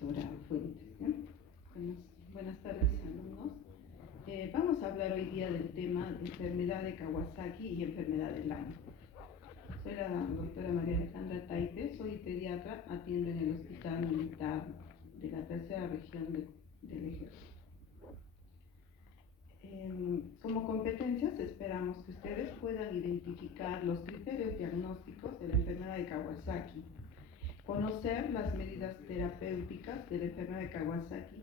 doctora Fuentes. Buenas tardes, alumnos. Vamos a hablar hoy día del tema de enfermedad de Kawasaki y enfermedad de Lyme. Soy la doctora María Alejandra Taite, soy pediatra, atiendo en el Hospital Militar de la Tercera Región del Ejército. Como competencias esperamos que ustedes puedan identificar los criterios diagnósticos de la enfermedad de Kawasaki, conocer las medidas terapéuticas de la enfermedad de Kawasaki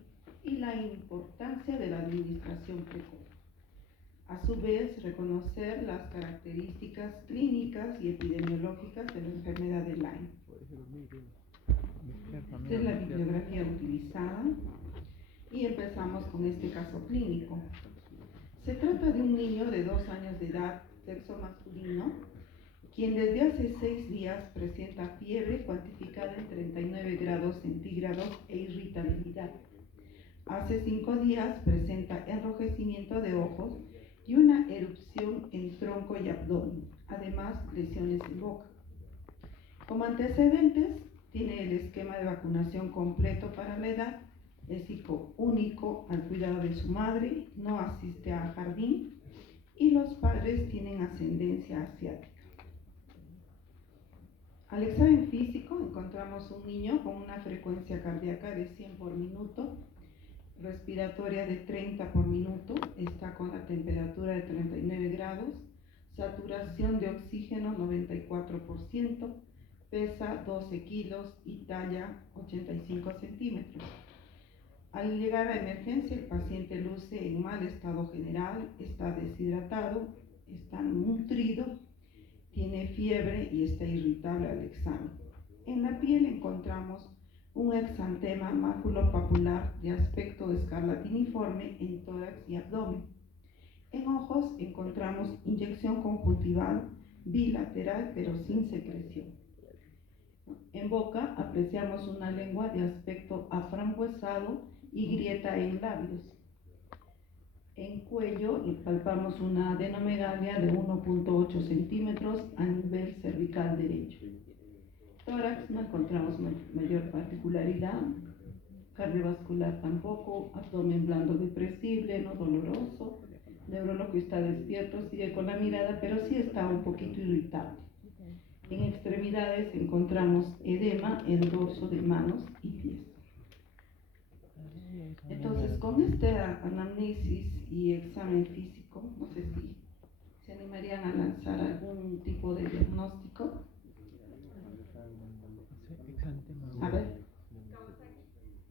y la importancia de la administración precoz. A su vez, reconocer las características clínicas y epidemiológicas de la enfermedad de Lyme. Esta es la bibliografía utilizada y empezamos con este caso clínico. Se trata de un niño de 2 años de edad, sexo masculino, quien desde hace 6 días presenta fiebre cuantificada en 39 grados centígrados e irritabilidad. Hace 5 días presenta enrojecimiento de ojos y una erupción en tronco y abdomen, además lesiones en boca. Como antecedentes, tiene el esquema de vacunación completo para la edad, es hijo único al cuidado de su madre, no asiste a jardín y los padres tienen ascendencia asiática. Al examen físico encontramos un niño con una frecuencia cardíaca de 100 por minuto, respiratoria de 30 por minuto, está con la temperatura de 39 grados, saturación de oxígeno 94%, pesa 12 kilos y talla 85 centímetros. Al llegar a emergencia, el paciente luce en mal estado general, está deshidratado, está nutrido, tiene fiebre y está irritable al examen. En la piel encontramos un exantema maculopapular de aspecto escarlatiniforme en tórax y abdomen. En ojos encontramos inyección conjuntival bilateral pero sin secreción. En boca apreciamos una lengua de aspecto afranguesado y grieta en labios. En cuello palpamos una adenomegalia de 1.8 centímetros a nivel cervical derecho. Tórax no encontramos mayor particularidad, cardiovascular tampoco, abdomen blando depresible, no doloroso, neurólogo está despierto, sigue con la mirada, pero sí está un poquito irritable. En extremidades encontramos edema en dorso de manos y pies. Entonces, con esta anamnesis y examen físico, no sé si se animarían a lanzar algún tipo de diagnóstico. A ver,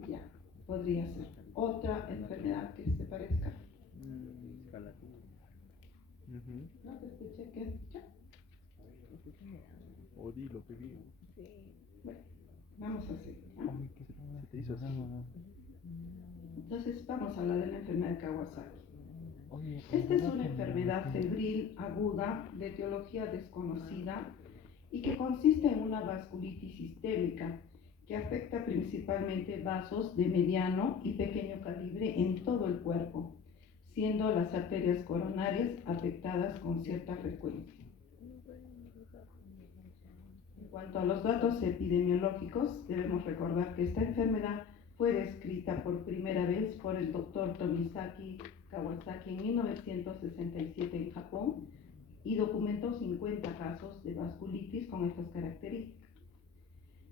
ya, podría ser. Otra enfermedad que se parezca. No te escuché, ¿qué has dicho? Lo pedí. Bueno, vamos a hacer. Entonces, vamos a hablar de la enfermedad de Kawasaki. Esta es una enfermedad febril aguda de etiología desconocida y que consiste en una vasculitis sistémica que afecta principalmente vasos de mediano y pequeño calibre en todo el cuerpo, siendo las arterias coronarias afectadas con cierta frecuencia. En cuanto a los datos epidemiológicos, debemos recordar que esta enfermedad fue descrita por primera vez por el doctor Tomisaki Kawasaki en 1967 en Japón y documentó 50 casos de vasculitis con estas características.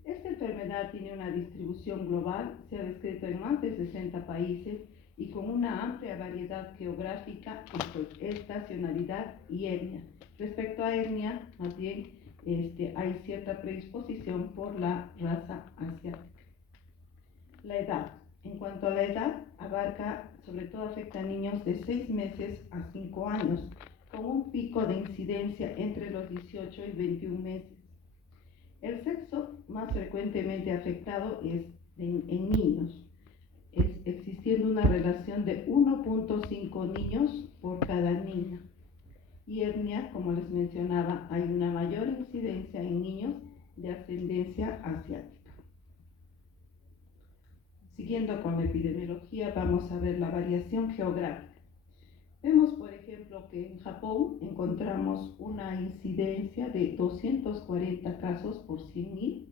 Esta enfermedad tiene una distribución global, se ha descrito en más de 60 países y con una amplia variedad geográfica, estacionalidad y etnia. Respecto a etnia, más bien hay cierta predisposición por la raza asiática. La edad. En cuanto a la edad, sobre todo afecta a niños de 6 meses a 5 años, con un pico de incidencia entre los 18 y 21 meses. El sexo más frecuentemente afectado es en niños, existiendo una relación de 1.5 niños por cada niña. Y etnia, como les mencionaba, hay una mayor incidencia en niños de ascendencia asiática. Siguiendo con la epidemiología, vamos a ver la variación geográfica. Vemos, por ejemplo, que en Japón encontramos una incidencia de 240 casos por 100.000,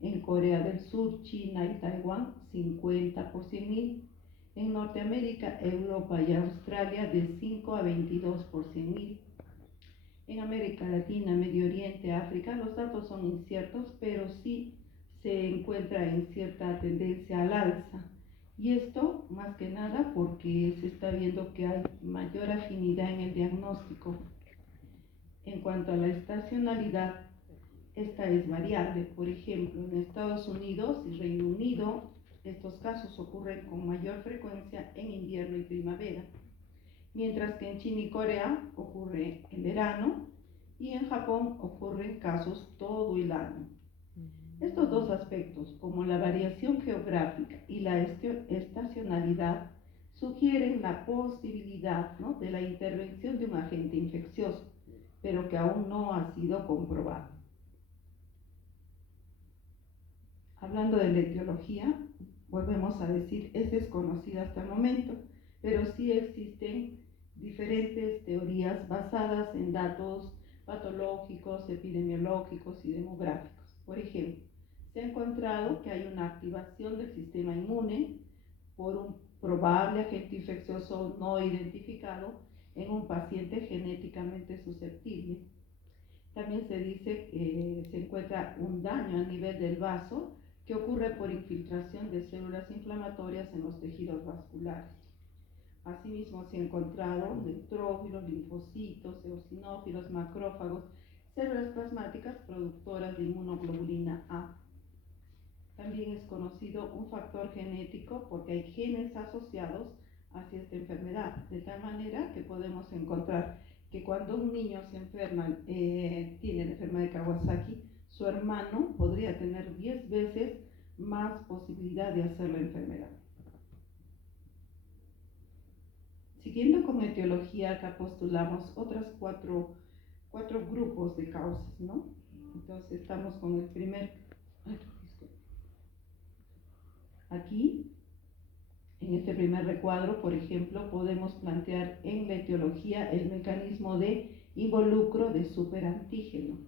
En Corea del Sur, China y Taiwán, 50 por 100.000. En Norteamérica, Europa y Australia, de 5 a 22 por 100.000. En América Latina, Medio Oriente, África, los datos son inciertos, pero sí se encuentra en cierta tendencia al alza. Y esto, más que nada, porque se está viendo que hay mayor afinidad en el diagnóstico. En cuanto a la estacionalidad, esta es variable. Por ejemplo, en Estados Unidos y Reino Unido, estos casos ocurren con mayor frecuencia en invierno y primavera, mientras que en China y Corea ocurre en verano y en Japón ocurren casos todo el año. Estos dos aspectos, como la variación geográfica y la estacionalidad, sugieren la posibilidad, ¿no?, de la intervención de un agente infeccioso, pero que aún no ha sido comprobado. Hablando de la etiología, volvemos a decir, es desconocida hasta el momento, pero sí existen diferentes teorías basadas en datos patológicos, epidemiológicos y demográficos. Por ejemplo, se ha encontrado que hay una activación del sistema inmune por un probable agente infeccioso no identificado en un paciente genéticamente susceptible. También se dice que se encuentra un daño a nivel del vaso que ocurre por infiltración de células inflamatorias en los tejidos vasculares. Asimismo, se han encontrado neutrófilos, linfocitos, eosinófilos, macrófagos, células plasmáticas productoras de inmunoglobulina A. También es conocido un factor genético porque hay genes asociados hacia esta enfermedad, de tal manera que podemos encontrar que cuando un niño se enferma, tiene la enfermedad de Kawasaki, su hermano podría tener 10 veces más posibilidad de hacer la enfermedad. Siguiendo con etiología, acá postulamos otras cuatro grupos de causas, ¿no? Entonces estamos con el primer. Aquí, en este primer recuadro, por ejemplo, podemos plantear en la etiología el mecanismo de involucro de superantígeno.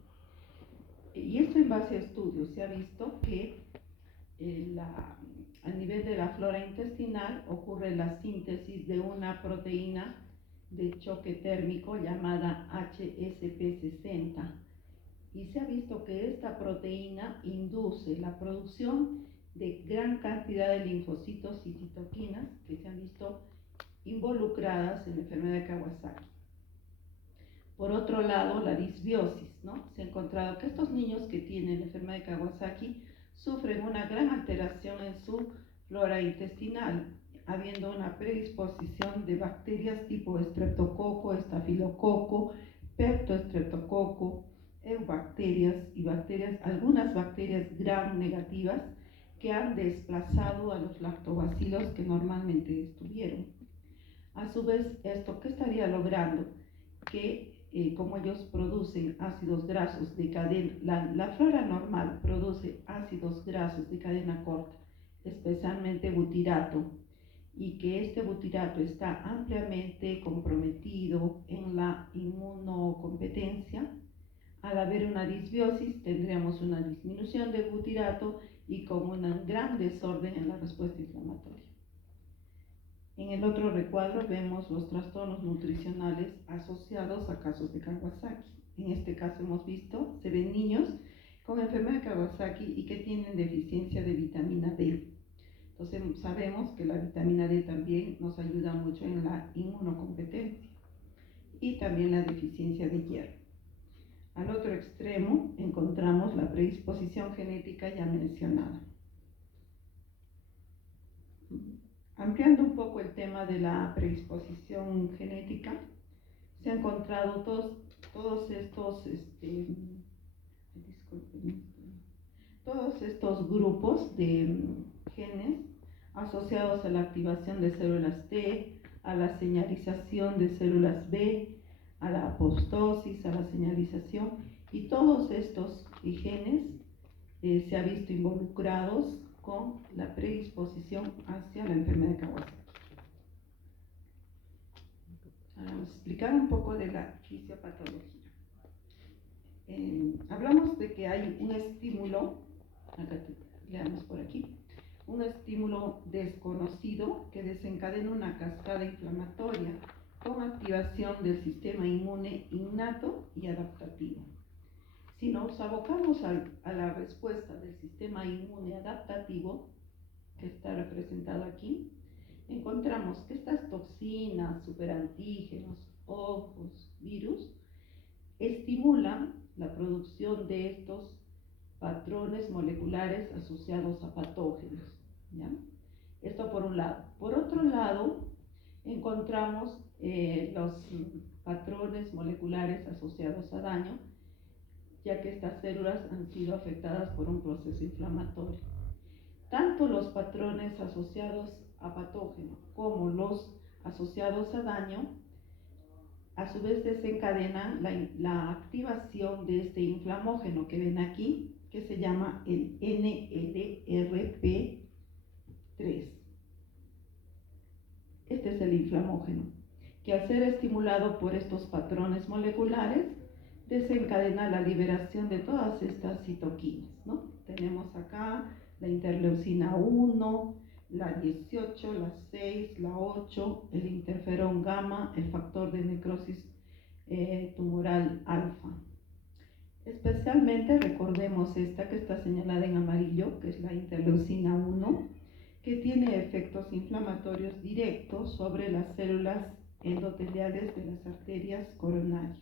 Y esto en base a estudios se ha visto que a nivel de la flora intestinal ocurre la síntesis de una proteína de choque térmico llamada HSP60. Y se ha visto que esta proteína induce la producción de gran cantidad de linfocitos y citoquinas que se han visto involucradas en la enfermedad de Kawasaki. Por otro lado, la disbiosis, ¿no? Se ha encontrado que estos niños que tienen la enfermedad de Kawasaki sufren una gran alteración en su flora intestinal, habiendo una predisposición de bacterias tipo estreptococo, estafilococo, peptoestreptococo, eubacterias y algunas bacterias gram negativas que han desplazado a los lactobacilos que normalmente estuvieron. A su vez, ¿esto qué estaría logrando? Que como ellos producen ácidos grasos de cadena, la flora normal produce ácidos grasos de cadena corta, especialmente butirato, y que este butirato está ampliamente comprometido en la inmunocompetencia. Al haber una disbiosis tendríamos una disminución del butirato y con un gran desorden en la respuesta inflamatoria. En el otro recuadro vemos los trastornos nutricionales asociados a casos de Kawasaki. En este caso hemos visto, se ven niños con enfermedad de Kawasaki y que tienen deficiencia de vitamina D. Entonces sabemos que la vitamina D también nos ayuda mucho en la inmunocompetencia y también la deficiencia de hierro. Al otro extremo encontramos la predisposición genética ya mencionada. Ampliando un poco el tema de la predisposición genética, se han encontrado todos estos grupos de genes asociados a la activación de células T, a la señalización de células B, a la apoptosis, a la señalización, y todos estos genes se han visto involucrados con la predisposición hacia la enfermedad de Kawasaki. Ahora vamos a explicar un poco de la fisiopatología. Hablamos de que hay un estímulo leamos por aquí, un estímulo desconocido que desencadena una cascada inflamatoria con activación del sistema inmune innato y adaptativo. Si nos abocamos a la respuesta del sistema inmune adaptativo, que está representado aquí, encontramos que estas toxinas, superantígenos, hongos, virus, estimulan la producción de estos patrones moleculares asociados a patógenos, ¿ya? Esto por un lado. Por otro lado, encontramos los patrones moleculares asociados a daño, ya que estas células han sido afectadas por un proceso inflamatorio. Tanto los patrones asociados a patógeno como los asociados a daño, a su vez desencadenan la activación de este inflamógeno que ven aquí, que se llama el NLRP3. Este es el inflamógeno, que al ser estimulado por estos patrones moleculares, desencadena la liberación de todas estas citoquinas, ¿no? Tenemos acá la interleucina 1, la 18, la 6, la 8, el interferón gamma, el factor de necrosis tumoral alfa. Especialmente recordemos esta que está señalada en amarillo, que es la interleucina 1, que tiene efectos inflamatorios directos sobre las células endoteliales de las arterias coronarias.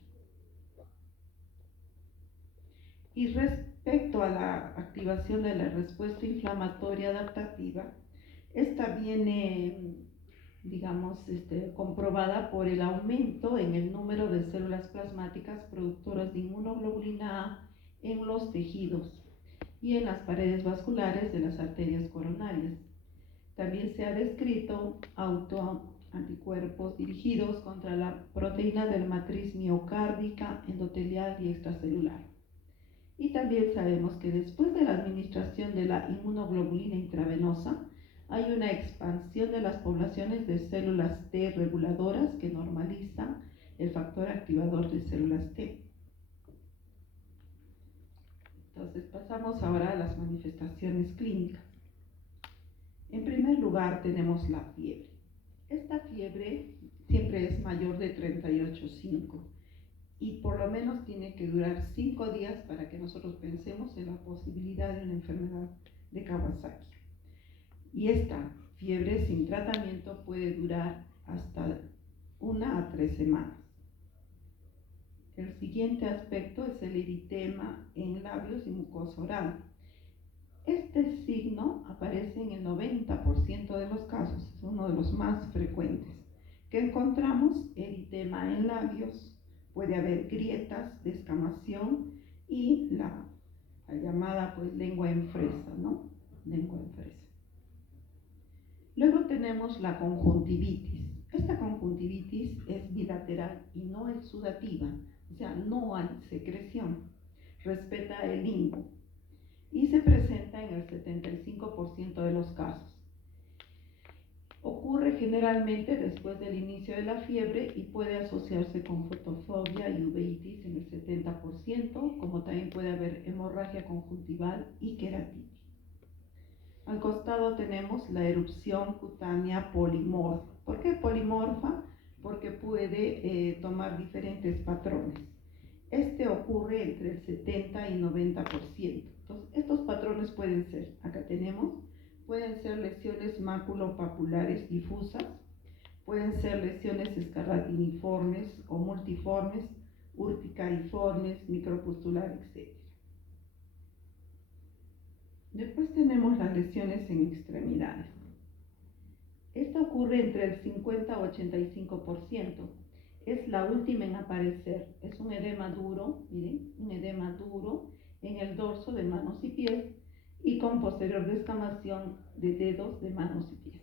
Y respecto a la activación de la respuesta inflamatoria adaptativa, esta viene, digamos, comprobada por el aumento en el número de células plasmáticas productoras de inmunoglobulina A en los tejidos y en las paredes vasculares de las arterias coronarias. También se ha descrito autoanticuerpos dirigidos contra la proteína de la matriz miocárdica, endotelial y extracelular. Y también sabemos que después de la administración de la inmunoglobulina intravenosa, hay una expansión de las poblaciones de células T reguladoras que normalizan el factor activador de células T. Entonces pasamos ahora a las manifestaciones clínicas. En primer lugar tenemos la fiebre. Esta fiebre siempre es mayor de 38,5 y por lo menos tiene que durar 5 días para que nosotros pensemos en la posibilidad de una enfermedad de Kawasaki. Y esta fiebre sin tratamiento puede durar hasta 1 a 3 semanas. El siguiente aspecto es el eritema en labios y mucosa oral. Este signo aparece en el 90% de los casos, es uno de los más frecuentes. Que encontramos eritema en labios, puede haber grietas, descamación y la llamada pues lengua en fresa, ¿no? Lengua en fresa. Luego tenemos la conjuntivitis. Esta conjuntivitis es bilateral y no exudativa, o sea, no hay secreción, respeta el limbo y se presenta en el 75% de los casos. Ocurre generalmente después del inicio de la fiebre y puede asociarse con fotofobia y uveitis en el 70%, como también puede haber hemorragia conjuntival y queratitis. Al costado tenemos la erupción cutánea polimorfa. ¿Por qué polimorfa? Porque puede tomar diferentes patrones. Este ocurre entre el 70 y 90%. Entonces, estos patrones pueden ser, acá tenemos, pueden ser lesiones maculopapulares difusas, pueden ser lesiones escarlatiniformes o multiformes, urticariformes, micropustular, etc. Después tenemos las lesiones en extremidades. Esta ocurre entre el 50 y 85%. Es la última en aparecer. Es un edema duro, miren, un edema duro en el dorso de manos y pies y con posterior descamación de dedos de manos y pies.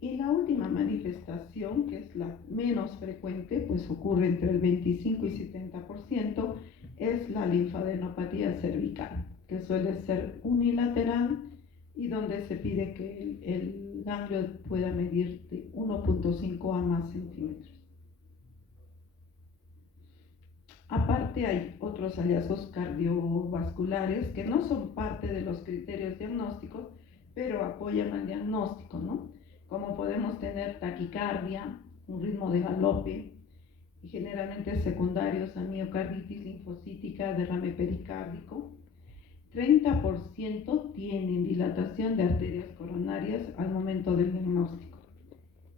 Y la última manifestación, que es la menos frecuente, pues ocurre entre el 25 y 70%, es la linfadenopatía cervical, que suele ser unilateral y donde se pide que el ganglio pueda medir de 1.5 a más centímetros. Aparte hay otros hallazgos cardiovasculares que no son parte de los criterios diagnósticos, pero apoyan al diagnóstico, ¿no? Como podemos tener taquicardia, un ritmo de galope, y generalmente secundarios a miocarditis linfocítica, derrame pericárdico. 30% tienen dilatación de arterias coronarias al momento del diagnóstico.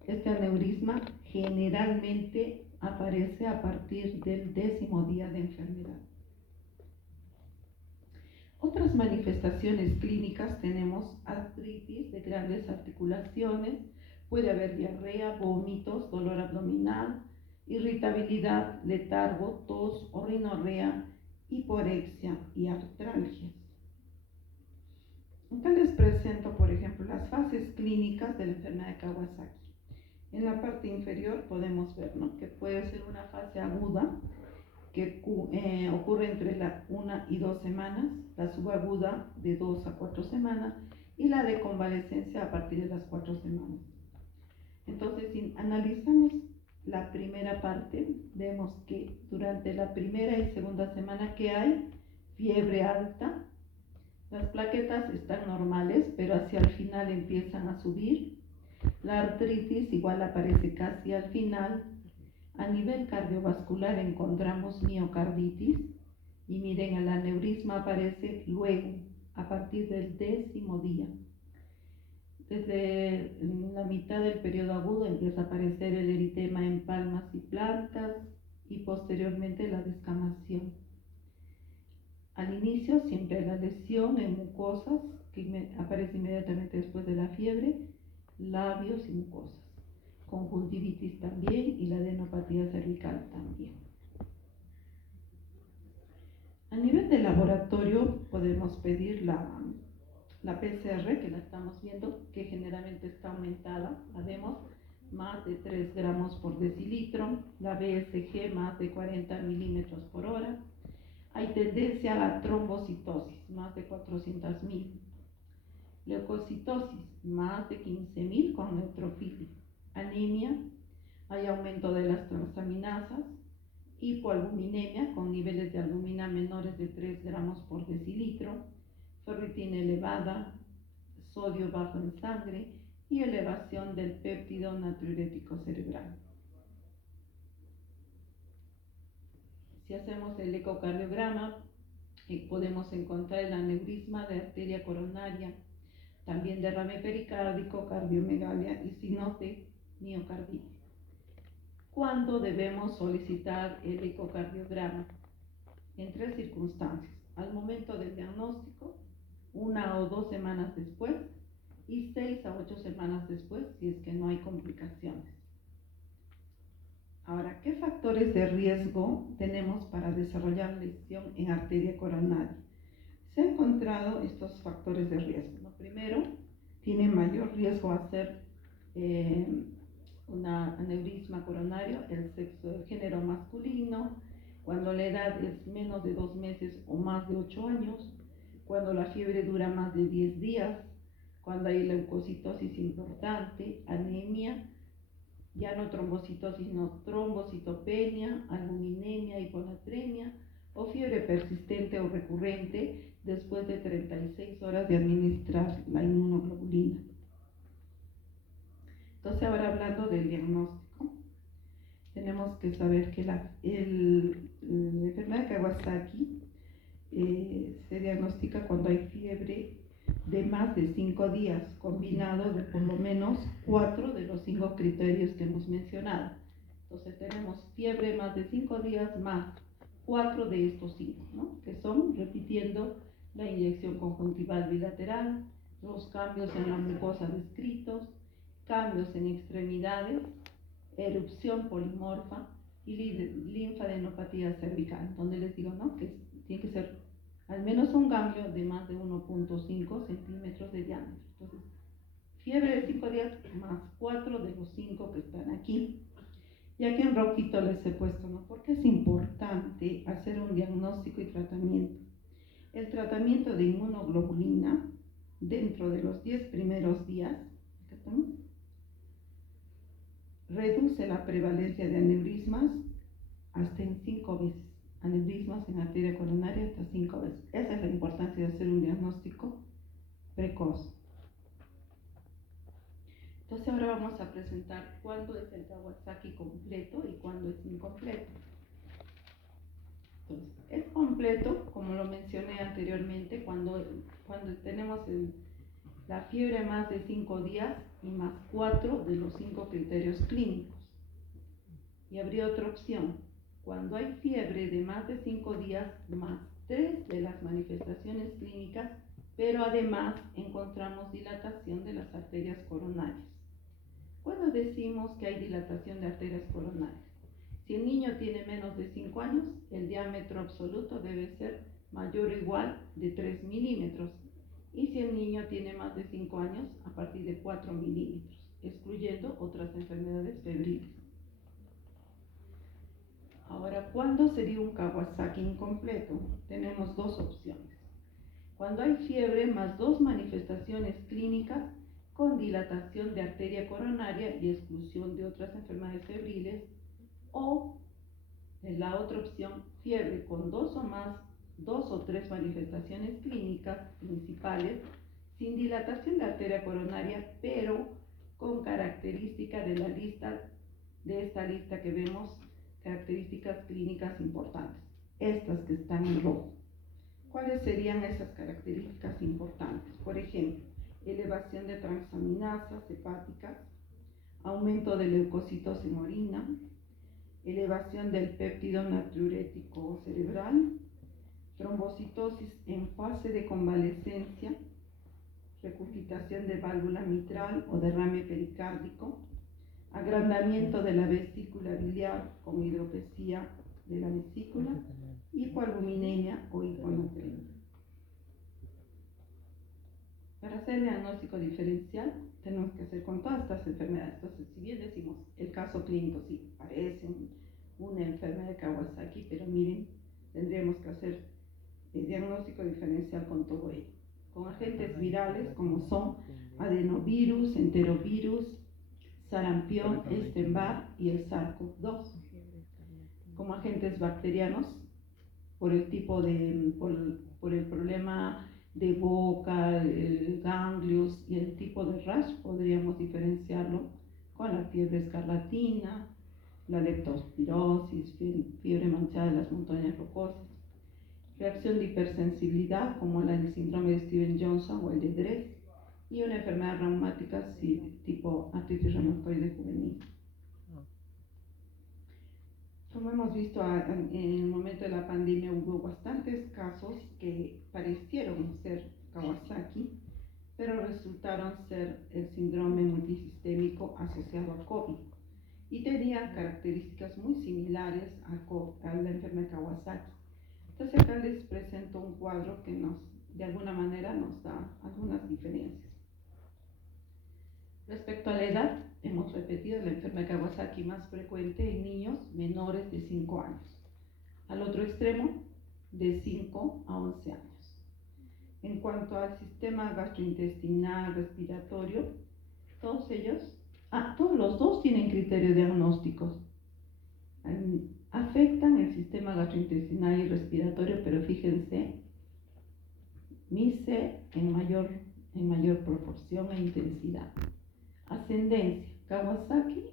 Este aneurisma generalmente aparece a partir del 10º día de enfermedad. Otras manifestaciones clínicas tenemos artritis de grandes articulaciones, puede haber diarrea, vómitos, dolor abdominal, irritabilidad, letargo, tos o rinorrea, hiporexia y artralgias. Acá les presento, por ejemplo, las fases clínicas de la enfermedad de Kawasaki. En la parte inferior podemos ver, ¿no?, que puede ser una fase aguda que ocurre entre la 1 y 2 semanas, la subaguda de 2 a 4 semanas y la de convalescencia a partir de las 4 semanas. Entonces, si analizamos la primera parte, vemos que durante la primera y segunda semana que hay fiebre alta, las plaquetas están normales, pero hacia el final empiezan a subir. La artritis igual aparece casi al final. A nivel cardiovascular encontramos miocarditis y miren, el aneurisma aparece luego, a partir del 10º día. Desde la mitad del periodo agudo empieza a aparecer el eritema en palmas y plantas y posteriormente la descamación. Al inicio siempre la lesión en mucosas que aparece inmediatamente después de la fiebre, labios y mucosas. Conjuntivitis también y la adenopatía cervical también. A nivel de laboratorio podemos pedir la PCR, que la estamos viendo, que generalmente está aumentada, la vemos, más de 3 gramos por decilitro, la BSG más de 40 milímetros por hora. Hay tendencia a la trombocitosis, más de 400.000. Leucocitosis, más de 15.000 con neutrofilia. Anemia, hay aumento de las transaminasas. Hipoalbuminemia, con niveles de albumina menores de 3 gramos por decilitro. Ferritina elevada, sodio bajo en sangre y elevación del péptido natriurético cerebral. Si hacemos el ecocardiograma, podemos encontrar el aneurisma de arteria coronaria, también derrame pericárdico, cardiomegalia y signos de miocarditis. ¿Cuándo debemos solicitar el ecocardiograma? En 3 circunstancias: al momento del diagnóstico, 1 o 2 semanas después y 6 a 8 semanas después si es que no hay complicaciones. Ahora, ¿qué factores de riesgo tenemos para desarrollar lesión en arteria coronaria? Se han encontrado estos factores de riesgo, ¿no? Primero, tiene mayor riesgo hacer un aneurisma coronario el sexo del género masculino, cuando la edad es menos de 2 meses o más de 8 años, cuando la fiebre dura más de 10 días, cuando hay leucocitosis importante, anemia, ya no trombocitosis, sino trombocitopenia, albuminemia, hiponatremia o fiebre persistente o recurrente después de 36 horas de administrar la inmunoglobulina. Entonces, ahora hablando del diagnóstico, tenemos que saber que la enfermedad de Kawasaki se diagnostica cuando hay fiebre de más de 5 días, combinado de por lo menos 4 de los 5 criterios que hemos mencionado. Entonces tenemos fiebre más de 5 días más 4 de estos 5, ¿no?, que son, repitiendo, la inyección conjuntival bilateral, los cambios en la mucosa descritos, cambios en extremidades, erupción polimorfa y linfadenopatía cervical, donde les digo, ¿no?, que tiene que ser al menos un ganglio de más de 1.5 centímetros de diámetro. Entonces, fiebre de 5 días más 4 de los 5 que están aquí. Y aquí en rojito les he puesto, ¿no?, porque es importante hacer un diagnóstico y tratamiento. El tratamiento de inmunoglobulina dentro de los 10 primeros días reduce la prevalencia de aneurismas hasta en 5 veces. aneurismas en arteria coronaria hasta 5 veces. Esa es la importancia de hacer un diagnóstico precoz. Entonces ahora vamos a presentar cuándo es el Kawasaki completo y cuándo es incompleto. Entonces, es completo, como lo mencioné anteriormente, cuando tenemos la fiebre más de 5 días y más 4 de los 5 criterios clínicos. Y habría otra opción, cuando hay fiebre de más de 5 días más 3 de las manifestaciones clínicas, pero además encontramos dilatación de las arterias coronarias. Cuando decimos que hay dilatación de arterias coronarias, si el niño tiene menos de 5 años, el diámetro absoluto debe ser mayor o igual de 3 milímetros. Y si el niño tiene más de 5 años, a partir de 4 milímetros, excluyendo otras enfermedades febriles. Ahora, ¿cuándo sería un Kawasaki incompleto? Tenemos dos opciones. Cuando hay fiebre más 2 manifestaciones clínicas con dilatación de arteria coronaria y exclusión de otras enfermedades febriles, o en la otra opción, fiebre con 2 o 3 manifestaciones clínicas principales sin dilatación de arteria coronaria, pero con características de esta lista que vemos, características clínicas importantes, estas que están en rojo. ¿Cuáles serían esas características importantes? Por ejemplo, elevación de transaminasas hepáticas, aumento de leucocitos en orina, elevación del péptido natriurético cerebral, trombocitosis en fase de convalescencia, regurgitación de válvula mitral o derrame pericárdico, agrandamiento de la vesícula biliar con hidropesía de la vesícula, hipoalbuminemia o hiponatremia. Para hacer el diagnóstico diferencial tenemos que hacer con todas estas enfermedades. Entonces, si bien decimos el caso clínico sí parece una enfermedad de Kawasaki, pero miren, tendríamos que hacer el diagnóstico diferencial con todo ello, con agentes virales como son adenovirus, enterovirus, sarampión, Epstein-Barr y el SARS-CoV-2, como agentes bacterianos por el tipo por el problema de boca, ganglios y el tipo de rash, podríamos diferenciarlo con la fiebre escarlatina, la leptospirosis, fiebre manchada de las montañas rocosas, reacción de hipersensibilidad como la del síndrome de Steven-Johnson o el de Dress, y una enfermedad reumática tipo artritis reumatoide juvenil. Como hemos visto en el momento de la pandemia, hubo bastantes casos que parecieron ser Kawasaki, pero resultaron ser el síndrome multisistémico asociado a COVID y tenían características muy similares a la enfermedad Kawasaki. Entonces acá les presento un cuadro que de alguna manera nos da algunas diferencias. Respecto a la edad, hemos repetido la enfermedad Kawasaki más frecuente en niños menores de 5 años. Al otro extremo, de 5 a 11 años. En cuanto al sistema gastrointestinal, respiratorio, todos los dos tienen criterios diagnósticos. Afectan el sistema gastrointestinal y respiratorio, pero fíjense, MICE en mayor proporción e intensidad. Ascendencia, Kawasaki,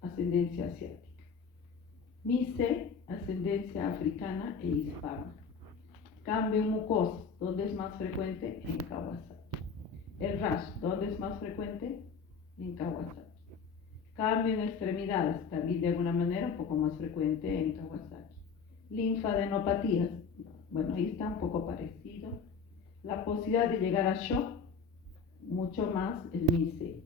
ascendencia asiática. MICE, ascendencia africana e hispana. Cambio en mucosas, ¿dónde es más frecuente? En Kawasaki. El rash, ¿dónde es más frecuente? En Kawasaki. Cambio en extremidades, también de alguna manera un poco más frecuente en Kawasaki. Linfadenopatías, bueno, ahí está un poco parecido. La posibilidad de llegar a shock, mucho más el MICE.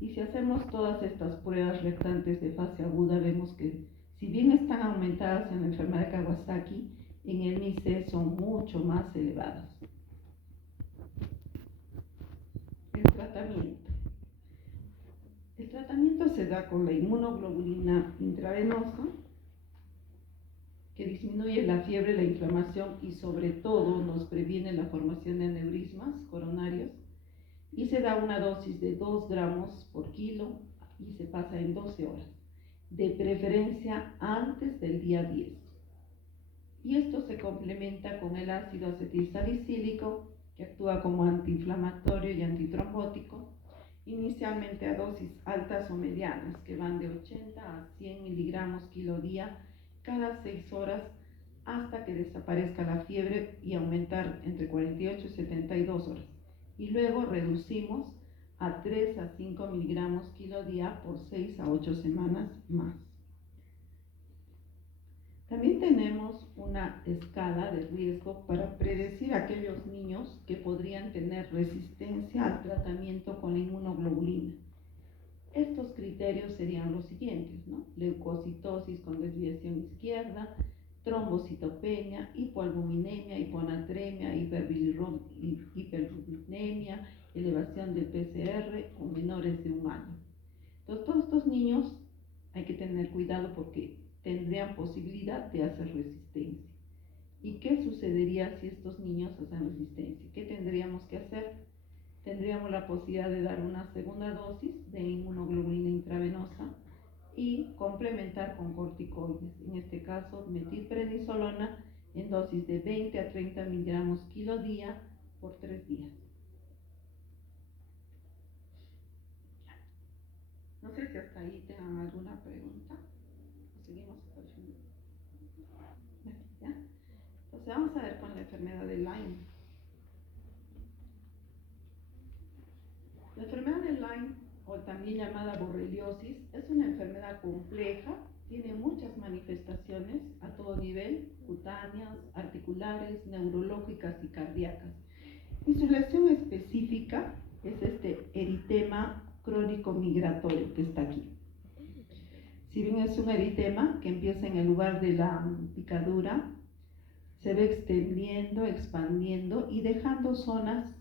Y si hacemos todas estas pruebas rectantes de fase aguda, vemos que si bien están aumentadas en la enfermedad de Kawasaki, en el MICE son mucho más elevadas. El tratamiento. El tratamiento se da con la inmunoglobulina intravenosa, que disminuye la fiebre, la inflamación y sobre todo nos previene la formación de aneurismas coronarios, y se da una dosis de 2 gramos por kilo y se pasa en 12 horas, de preferencia antes del día 10. y esto se complementa con el ácido acetilsalicílico, que actúa como antiinflamatorio y antitrombótico, inicialmente a dosis altas o medianas, que van de 80 a 100 miligramos kilo día cada 6 horas hasta que desaparezca la fiebre y aumentar entre 48 y 72 horas. Y luego reducimos a 3 a 5 miligramos kilo día por 6 a 8 semanas más. También tenemos una escala de riesgo para predecir a aquellos niños que podrían tener resistencia al tratamiento con la inmunoglobulina. Estos criterios serían los siguientes, ¿no? Leucocitosis con desviación izquierda, trombocitopenia, hipoalbuminemia, hiponatremia, hiperbilirubinemia, elevación del PCR o menores de 1 año. Entonces, todos estos niños hay que tener cuidado porque tendrían posibilidad de hacer resistencia. ¿Y qué sucedería si estos niños hacen resistencia? ¿Qué tendríamos que hacer? Tendríamos la posibilidad de dar una segunda dosis de inmunoglobulina intravenosa y complementar con corticoides, en este caso metilprednisolona en dosis de 20 a 30 miligramos kilo día por 3 días. No sé si hasta ahí tengan alguna pregunta. Seguimos. ¿Ya? Entonces vamos a ver con la enfermedad de Lyme. La enfermedad de Lyme, o también llamada borreliosis, es una enfermedad compleja, tiene muchas manifestaciones a todo nivel, cutáneas, articulares, neurológicas y cardíacas. Y su lesión específica es este eritema crónico migratorio que está aquí. Si bien es un eritema que empieza en el lugar de la picadura, se ve extendiendo, expandiendo y dejando zonas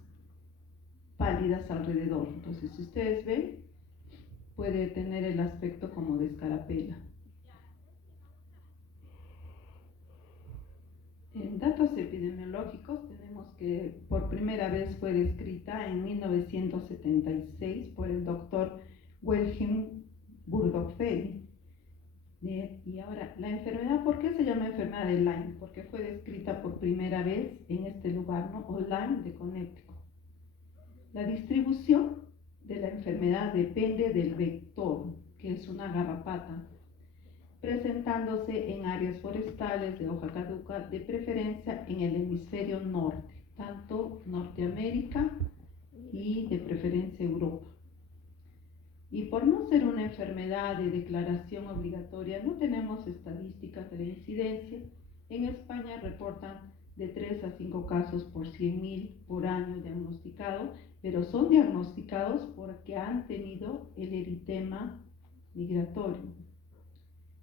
pálidas alrededor. Entonces, si ustedes ven, puede tener el aspecto como de escarapela. En datos epidemiológicos tenemos que por primera vez fue descrita en 1976 por el doctor Wilhelm Burgdorferi. Y ahora, la enfermedad, ¿por qué se llama enfermedad de Lyme? Porque fue descrita por primera vez en este lugar, ¿no? O Lyme de Connecticut. La distribución de la enfermedad depende del vector, que es una garrapata, presentándose en áreas forestales de hoja caduca, de preferencia en el hemisferio norte, tanto Norteamérica y de preferencia Europa. Y por no ser una enfermedad de declaración obligatoria, no tenemos estadísticas de la incidencia. En España reportan de 3 a 5 casos por 100.000 por año diagnosticados, pero son diagnosticados porque han tenido el eritema migratorio.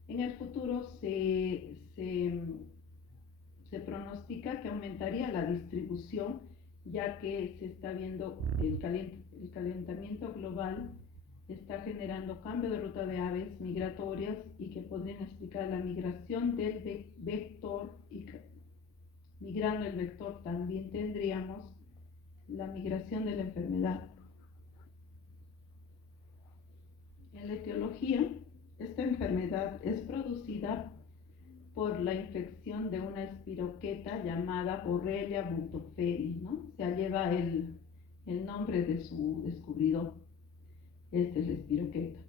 En el futuro se pronostica que aumentaría la distribución, ya que se está viendo el calentamiento global está generando cambio de ruta de aves migratorias y que podrían explicar la migración del vector, y migrando el vector también tendríamos la migración de la enfermedad. En la etiología, esta enfermedad es producida por la infección de una espiroqueta llamada Borrelia burgdorferi, ¿no? O sea, lleva el nombre de su descubridor. Este es la espiroqueta.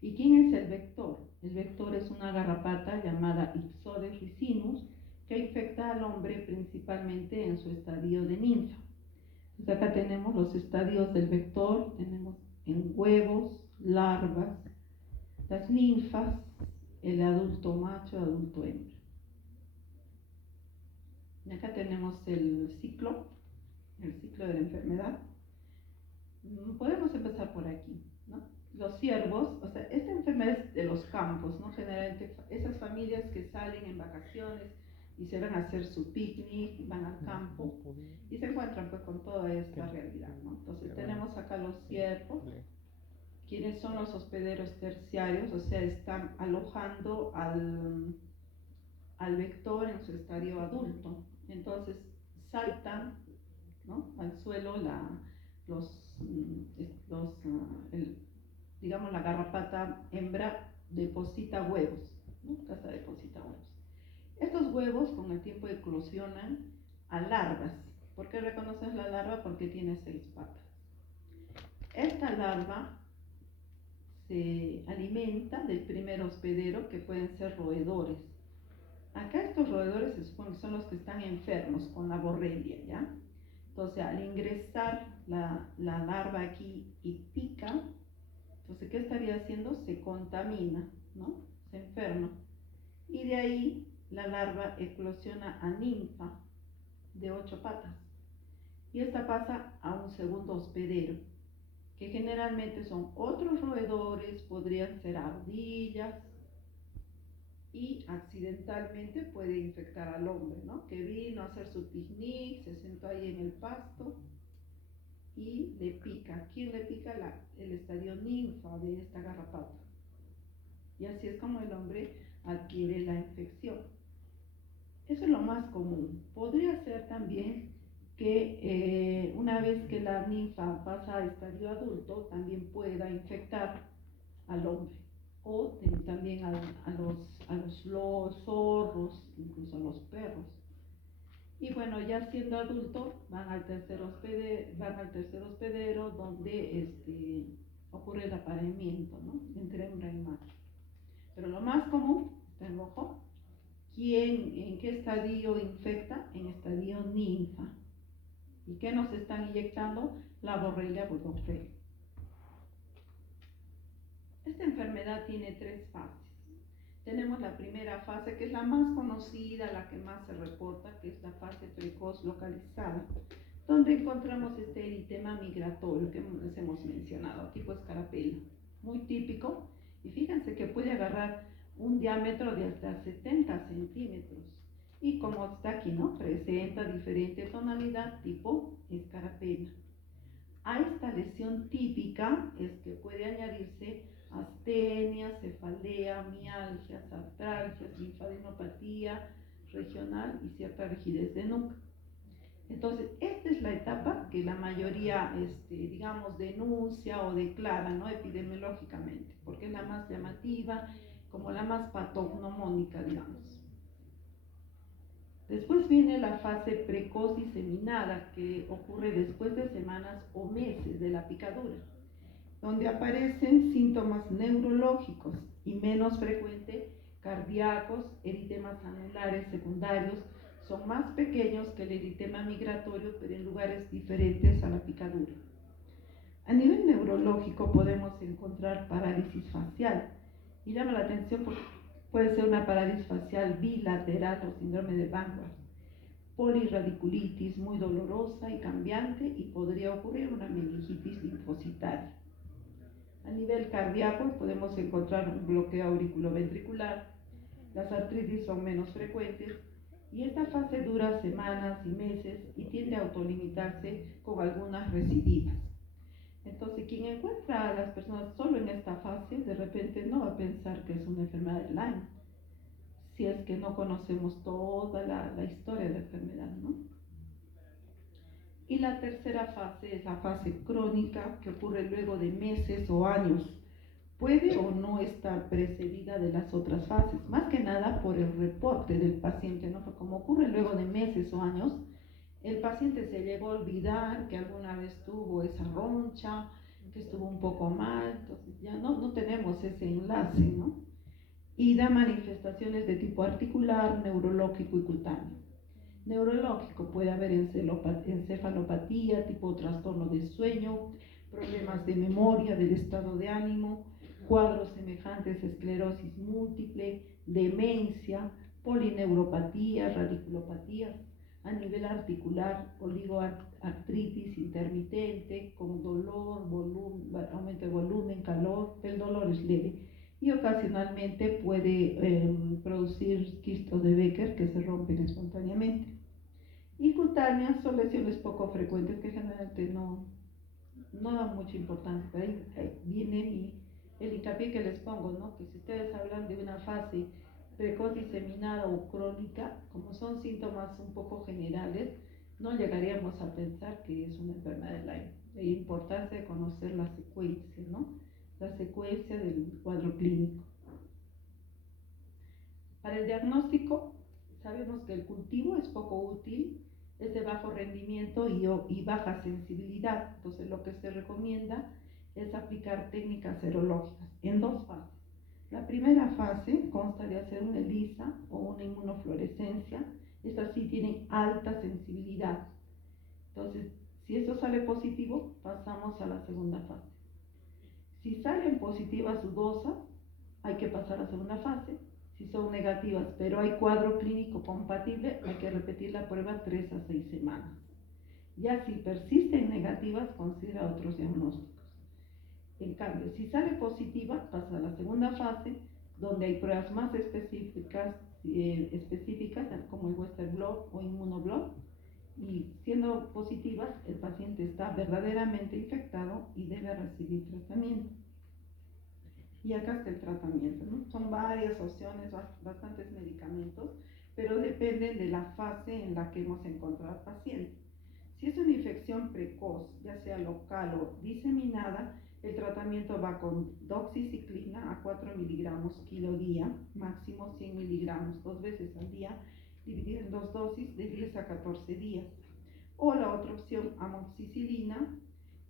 ¿Y quién es el vector? El vector es una garrapata llamada Ipsodes ricinus que infecta al hombre principalmente en su estadio de ninfa. Entonces acá tenemos los estadios del vector, tenemos en huevos, larvas, las ninfas, el adulto macho, adulto hembra. Y acá tenemos el ciclo de la enfermedad. Podemos empezar por aquí, ¿no? Los ciervos, o sea, esta enfermedad es de los campos, ¿no? Generalmente esas familias que salen en vacaciones y se van a hacer su picnic, van al campo y se encuentran pues con toda esta realidad, ¿no? Entonces tenemos acá los ciervos, quienes son los hospederos terciarios, o sea, están alojando al vector en su estadio adulto. Entonces saltan, ¿no?, al suelo digamos, la garrapata hembra deposita huevos, ¿no? Casa deposita huevos. Estos estos huevos con el tiempo eclosionan a larvas. ¿Por qué reconoces la larva? Porque tiene 6 patas. Esta larva se alimenta del primer hospedero, que pueden ser roedores. Acá estos roedores se supone que son los que están enfermos con la borrelia, ¿ya? Entonces, al ingresar la larva aquí y pica, entonces, ¿qué estaría haciendo? Se contamina, ¿no? Se enferma. Y de ahí la larva eclosiona a ninfa de 8 patas. Y esta pasa a un segundo hospedero, que generalmente son otros roedores, podrían ser ardillas, y accidentalmente puede infectar al hombre, ¿no? Que vino a hacer su picnic, se sentó ahí en el pasto y le pica. ¿Quién le pica? El estadio ninfa de esta garrapata. Y así es como el hombre adquiere la infección. Eso es lo más común. Podría ser también que una vez que la ninfa pasa a estadio adulto, también pueda infectar al hombre, o también a los zorros, incluso a los perros. Y bueno, ya siendo adulto, van al tercer hospedero, donde ocurre el apareamiento, ¿no? Entre hembra y macho. Pero lo más común, está en rojo, ¿en qué estadio infecta? En estadio ninfa. ¿Y qué nos están inyectando? La borrelia burgdorferi. Esta enfermedad tiene 3 fases. Tenemos la primera fase, que es la más conocida, la que más se reporta, que es la fase precoz localizada, donde encontramos este eritema migratorio que les hemos mencionado, tipo escarapela, muy típico, y fíjense que puede agarrar un diámetro de hasta 70 centímetros, y como está aquí, ¿no? Presenta diferente tonalidad tipo escarapela. A esta lesión típica es que puede añadirse astenia, cefalea, mialgias, artralgias, linfadenopatía regional y cierta rigidez de nuca. Entonces, esta es la etapa que la mayoría, digamos, denuncia o declara, ¿no? Epidemiológicamente, porque es la más llamativa, como la más patognomónica, digamos. Después viene la fase precoz diseminada, que ocurre después de semanas o meses de la picadura, donde aparecen síntomas neurológicos y menos frecuente cardíacos, eritemas anulares secundarios, son más pequeños que el eritema migratorio, pero en lugares diferentes a la picadura. A nivel neurológico podemos encontrar parálisis facial, y llama la atención porque puede ser una parálisis facial bilateral o síndrome de Vanguard, polirradiculitis muy dolorosa y cambiante, y podría ocurrir una meningitis linfocitaria. A nivel cardíaco podemos encontrar un bloqueo auriculoventricular, las artritis son menos frecuentes, y esta fase dura semanas y meses y tiende a autolimitarse con algunas recidivas. Entonces, quien encuentra a las personas solo en esta fase, de repente no va a pensar que es una enfermedad de Lyme, si es que no conocemos toda la historia de la enfermedad, ¿no? Y la tercera fase es la fase crónica, que ocurre luego de meses o años. Puede o no estar precedida de las otras fases, más que nada por el reporte del paciente, ¿no? Porque como ocurre luego de meses o años, el paciente se llegó a olvidar que alguna vez tuvo esa roncha, que estuvo un poco mal, entonces ya no tenemos ese enlace, ¿no? Y da manifestaciones de tipo articular, neurológico y cutáneo. Neurológico puede haber encefalopatía, tipo trastorno de sueño, problemas de memoria, del estado de ánimo, cuadros semejantes a esclerosis múltiple, demencia, polineuropatía, radiculopatías. A nivel articular, oligoartritis intermitente, con dolor, aumento de volumen, calor, el dolor es leve, y ocasionalmente puede producir quistos de Becker que se rompen espontáneamente. Y cutáneas son lesiones poco frecuentes que generalmente no dan mucha importancia, pero ahí viene el hincapié que les pongo, ¿no? Que si ustedes hablan de una fase precoz diseminada o crónica, como son síntomas un poco generales, no llegaríamos a pensar que es una enfermedad de Lyme. La importancia de conocer la secuencia, ¿no? La secuencia del cuadro clínico. Para el diagnóstico, sabemos que el cultivo es poco útil, es de bajo rendimiento y baja sensibilidad. Entonces lo que se recomienda es aplicar técnicas serológicas en dos fases. La primera fase consta de hacer una ELISA o una inmunofluorescencia. Estas sí tienen alta sensibilidad. Entonces, si esto sale positivo, pasamos a la segunda fase. Si salen positivas dudosas, hay que pasar a la segunda fase. Si son negativas, pero hay cuadro clínico compatible, hay que repetir la prueba 3 a 6 semanas. Ya si persisten negativas, considera otros diagnósticos. En cambio, si sale positiva, pasa a la segunda fase, donde hay pruebas más específicas como el Western blot o inmunoblot, y siendo positivas, el paciente está verdaderamente infectado y debe recibir tratamiento. Y acá está el tratamiento, ¿no? Son varias opciones, bastantes medicamentos, pero dependen de la fase en la que hemos encontrado al paciente. Si es una infección precoz, ya sea local o diseminada, el tratamiento va con doxiciclina a 4 miligramos kilo día, máximo 100 miligramos 2 veces al día, dividido en 2 dosis de 10 a 14 días. O la otra opción, amoxicilina,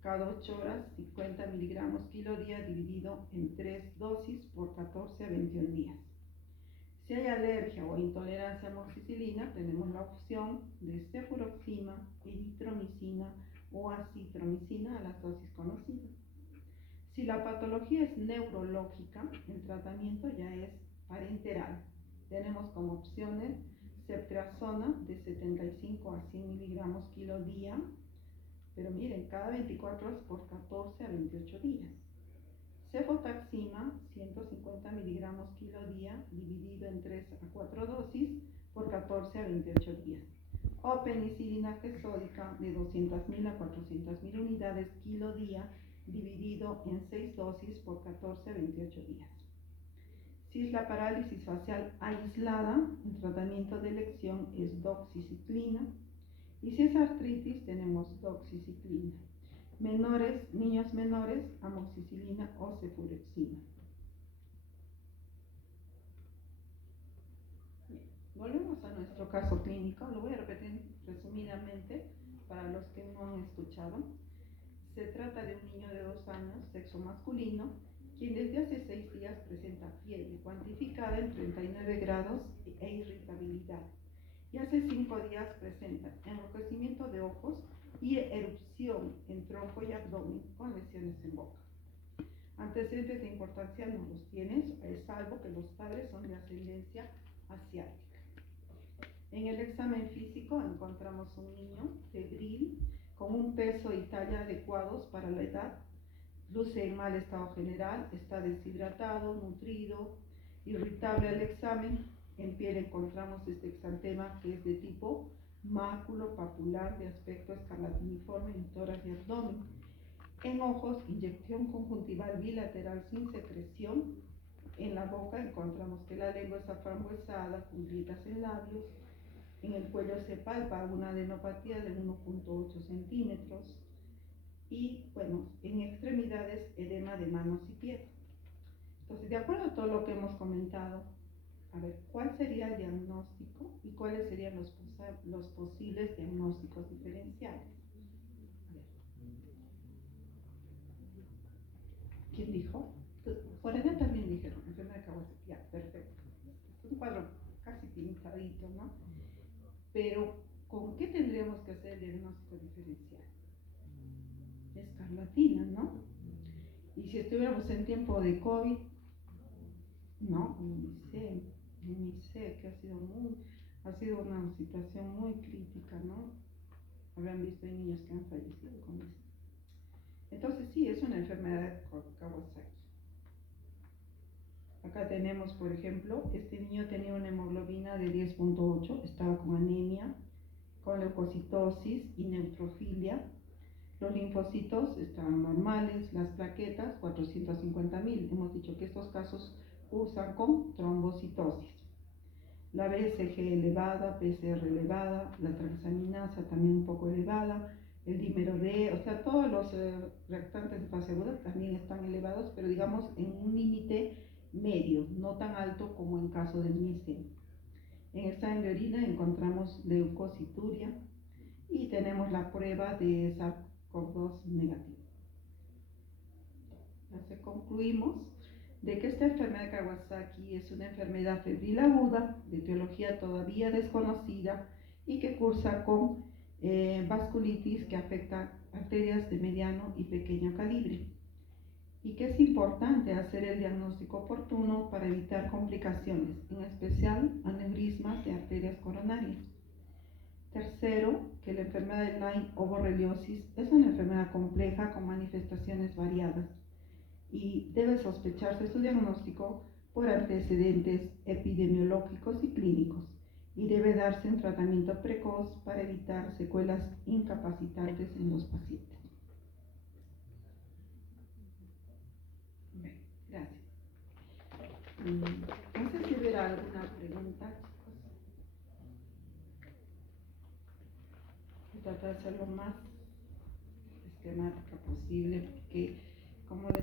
cada 8 horas 50 miligramos kilo día dividido en 3 dosis por 14 a 21 días. Si hay alergia o intolerancia a amoxicilina, tenemos la opción de cefuroxima, eritromicina o acitromicina a las dosis conocidas. Si la patología es neurológica, el tratamiento ya es parenteral. Tenemos como opciones ceftriaxona de 75 a 100 miligramos kilo día, pero miren, cada 24 horas por 14 a 28 días. Cefotaxima, 150 miligramos kilo día, dividido en 3 a 4 dosis por 14 a 28 días. O penicilina gesódica de 200.000 a 400.000 unidades kilo día, dividido en 6 dosis por 14 a 28 días. Si es la parálisis facial aislada, el tratamiento de elección es doxiciclina. Y si es artritis, tenemos doxiciclina. Niños menores, amoxicilina o cefuroxima. Volvemos a nuestro caso clínico, lo voy a repetir resumidamente para los que no han escuchado. Se trata de un niño de 2 años, sexo masculino, quien desde hace 6 días presenta fiebre cuantificada en 39 grados e irritabilidad. Y hace 5 días presenta enrojecimiento de ojos y erupción en tronco y abdomen con lesiones en boca. Antecedentes de importancia no los tienes, salvo que los padres son de ascendencia asiática. En el examen físico encontramos un niño febril, con un peso y talla adecuados para la edad, luce en mal estado general, está deshidratado, nutrido, irritable al examen. En piel encontramos este exantema que es de tipo máculo-papular de aspecto escarlatiniforme en tórax y abdomen. En ojos, inyección conjuntival bilateral sin secreción. En la boca encontramos que la lengua es aframbuesada con grietas en labios. En el cuello se palpa una adenopatía de 1.8 centímetros. Y bueno, en extremidades, edema de manos y pies. Entonces, de acuerdo a todo lo que hemos comentado, a ver, ¿cuál sería el diagnóstico y cuáles serían los posibles diagnósticos diferenciales? A ver. ¿Quién dijo? Por allá también dijeron, enfermedad de Kawasaki. Ya, perfecto. Es un cuadro casi pintadito, ¿no? Pero, ¿con qué tendríamos que hacer el diagnóstico diferencial? Escarlatina, ¿no? Y si estuviéramos en tiempo de COVID, no, ni sé, que ha sido una situación muy crítica, ¿no? Habrán visto hay niños que han fallecido con eso. Entonces sí, es una enfermedad de Kawasaki. Acá tenemos, por ejemplo, este niño tenía una hemoglobina de 10.8, estaba con anemia, con leucocitosis y neutrofilia. Los linfocitos estaban normales, las plaquetas 450.000. Hemos dicho que estos casos cursan con trombocitosis. La BCG elevada, PCR elevada, la transaminasa también un poco elevada, el dímero D, o sea, todos los reactantes de fase aguda también están elevados, pero digamos en un límite medio, no tan alto como en caso del MISEM. En examen de orina encontramos leucocituria y tenemos la prueba de SARS-CoV-2 negativo. Entonces concluimos de que esta enfermedad de Kawasaki es una enfermedad febril aguda de etiología todavía desconocida y que cursa con vasculitis que afecta arterias de mediano y pequeño calibre, y que es importante hacer el diagnóstico oportuno para evitar complicaciones, en especial aneurismas de arterias coronarias. Tercero, que la enfermedad de Lyme o borreliosis es una enfermedad compleja con manifestaciones variadas y debe sospecharse su diagnóstico por antecedentes epidemiológicos y clínicos, y debe darse un tratamiento precoz para evitar secuelas incapacitantes en los pacientes. Bien, gracias. No sé si hubiera alguna pregunta, chicos. Voy a tratar de ser lo más esquemática posible porque, como les